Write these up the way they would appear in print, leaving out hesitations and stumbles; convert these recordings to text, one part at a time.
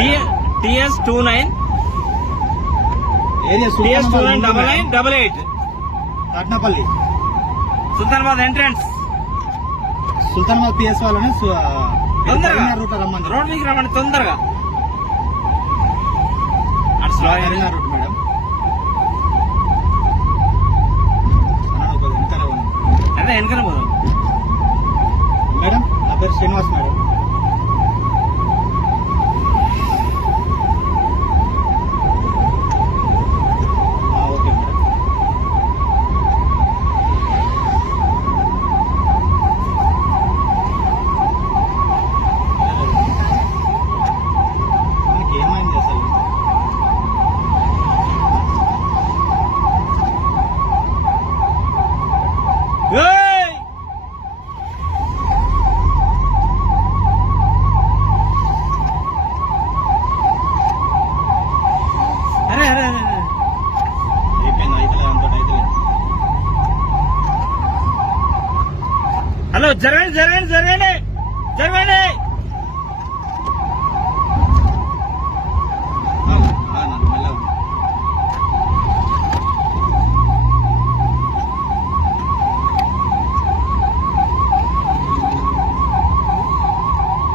TS29 TS299988 Katnapalli Sultanabad entrance. Sultanabad PS వాళ్ళని తొందరగా route రమ్మంది. రోడ్ మీకు రమ్మండి తొందరగా. అటు స్లో రూట్ మేడం. అదే వెనకనే పోదాం మేడం. నా పేరు శ్రీనివాస్ మేడం. Okay madam. ఏమైంది అసలు? ఏయ్! అరే అరే అరే అరే. అయిపోయింది. అయితే అంతటి అయితే హలో జరగండి జరగండి జరగండి జరగండి. మెల్లగా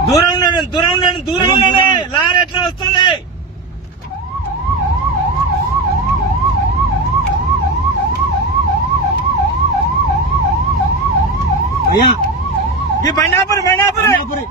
దూరం ఉండండి దూరం ఉండండి దూరం ఉండండి. లారీ ఎట్లా వస్తుంది? అయ్యా ఈ బండాపురి బండాపురి బండాపురి.